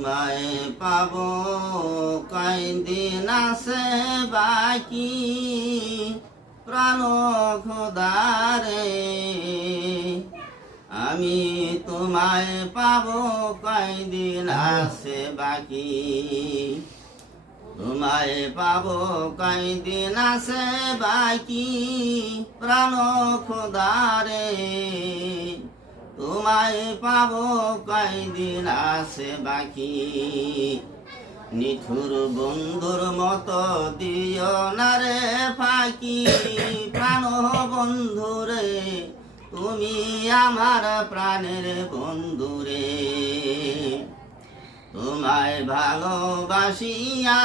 তোমায় পাবো কয়দিন আছে বাকি প্রাণ খোদারে আমি তোমায় পাবো কয়দিন আছে বাকি তোমায় পাবো কয়দিন আছে বাকি প্রাণ খোদারে তোমায় পাবো কয়দিন আছে বাকি নিঠুর বন্ধুর মতো দিও না রে ফাঁকি প্রাণ বন্ধুরে তুমি আমার প্রাণের বন্ধুরে তোমায় ভালোবাসিয়া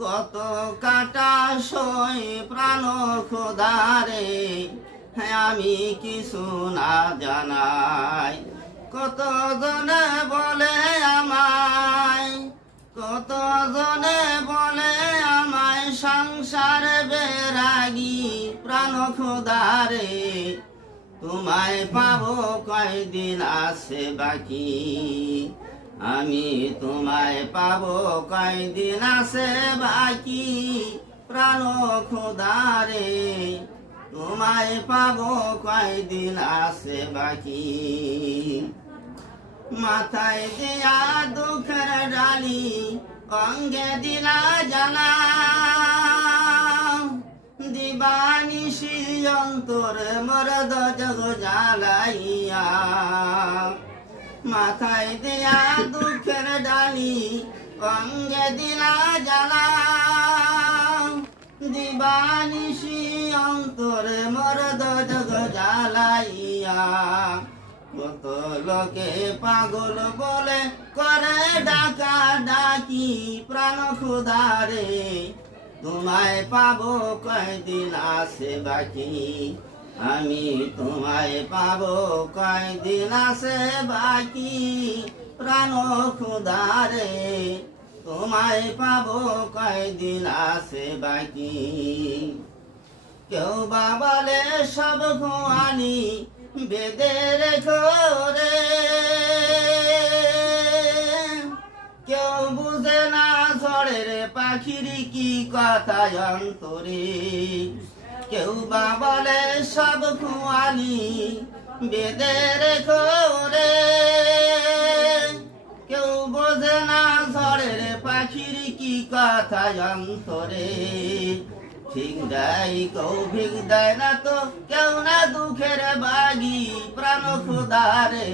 কত কাটা সই প্রাণ খোদারে আমি কিছু না জানাই কত জনে বলে আমায় কত জনে বলে আমায় সংসার বেরাগী প্রাণ খোদারে তোমায় পাবো কয়দিন আছে বাকি আমি তোমায় পাবো কয়দিন আছে বাকি প্রাণ খোদারে তোমায় পাবো কয়দিন আছে বাকি মাথায় দিয়া দুঃখের ডালি অঙ্গে দিলা জানা দিবানিশি অন্তরে মরদ জগ জ্বালাইয়া মাথায় দিয়া দুঃখের ডালি অঙ্গে দিলা জানা দিবানিশি অন্তরে মরদ জগ জ্বালাইয়া কত লোকে পাগল বলে করে ডাকা ডাকি প্রাণ খোদারে তোমায় পাবো কয়দিন আছে বাকি আমি তোমায় পাবো কয়দিন আছে বাকি প্রাণ খোদারে তোমায় পাবো কয়দিন আছে বাকি কেউ বাবালে সব খোয়ানি বেদে রেখো রে কেউ বুঝে না ঝড়ের পাখির কি কথা অন্তরে কেউ বাবালে সব খোয়ানি বেদে রেখো রে কেউ বোঝে না ঝড়ের পাখির কি কথা অন্তরে ঠিক দেয় কেউ ভিক দেয় না তো কেউ না দুঃখের বাগি প্রাণ খোদারে